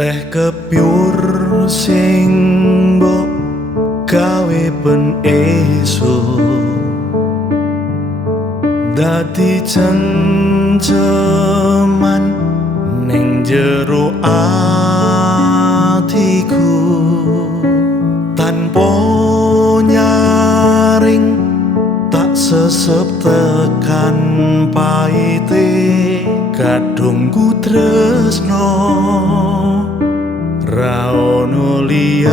Teh kepyur sing mbok gawe ben esuk dadi cengceman ning jero atiku tanpa nyaring tak sesep tekan paite kadungku tresno ra ono liyane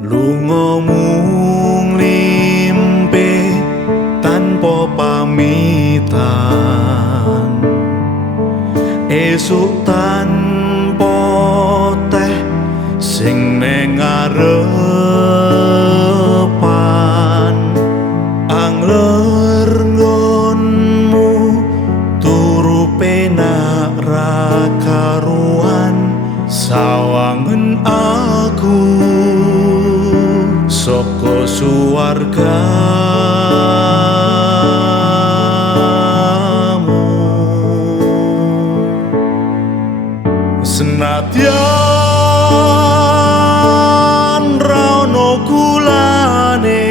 lunga mung limpe tanpa pamitan esuk tanpa teh sing ning ngarepan angler ngonmu turu penak ra karuan sawangen aku saka suwargamu senadyan ra ono kulane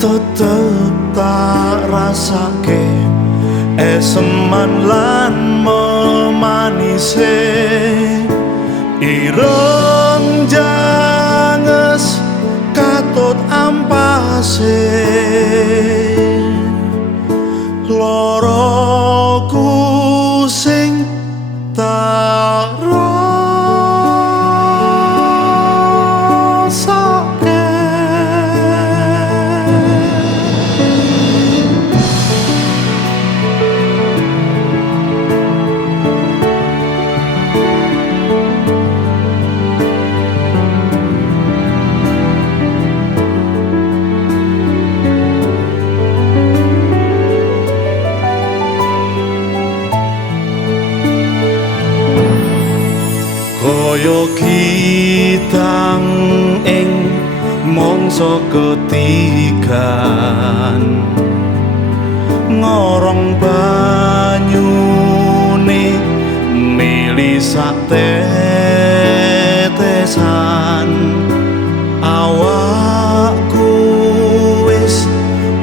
tetep tak rasake eseman lan memanise ireng janges katut ampase loroku sing tak rasake kaya kitang ing mangsa ketigan ngorong banyune mili sak tetesan awakku wis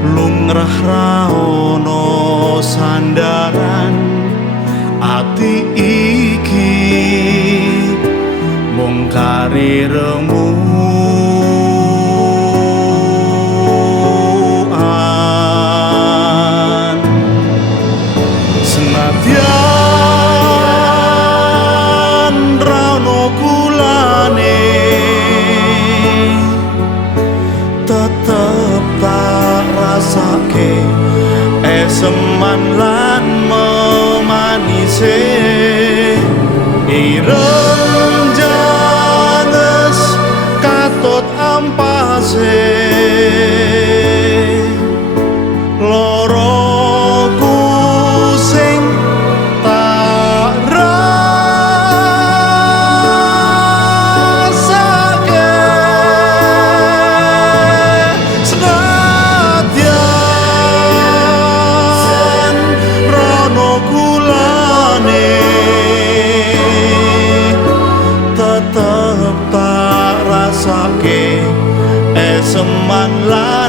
lumrah ra ono sandaran ati iki mung karirmu senadyan ra ono kulane tetep tak rasake eseman lan memanise ireng janges katut ampase loroku sing tak rasake senadyan ra ono kulane tetep tak rasake eseman lan